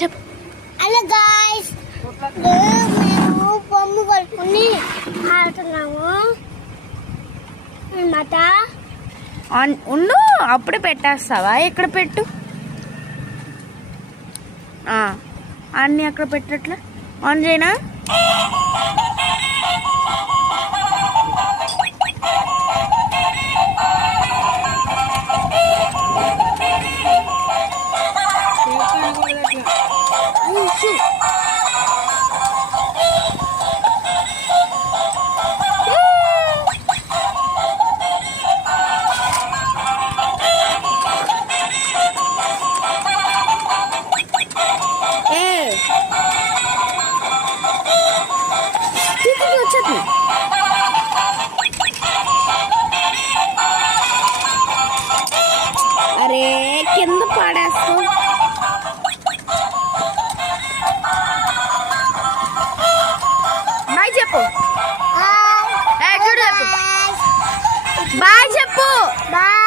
చెప్పు. Hello guys, మేము బొమ్మ కొనుక్కుని ఆడుతున్నాము అన్నమాట. ఉండు, అప్పుడే పెట్టేస్తావా? ఎక్కడ పెట్టు. అన్నీ అక్కడ పెట్టట్లే. ఆన్ చేయనా? అరే కింద పాడేస్తావు. బాయ్ చెప్పు. చూడు చెప్పు. బాయ్ చెప్పు. బాయ్.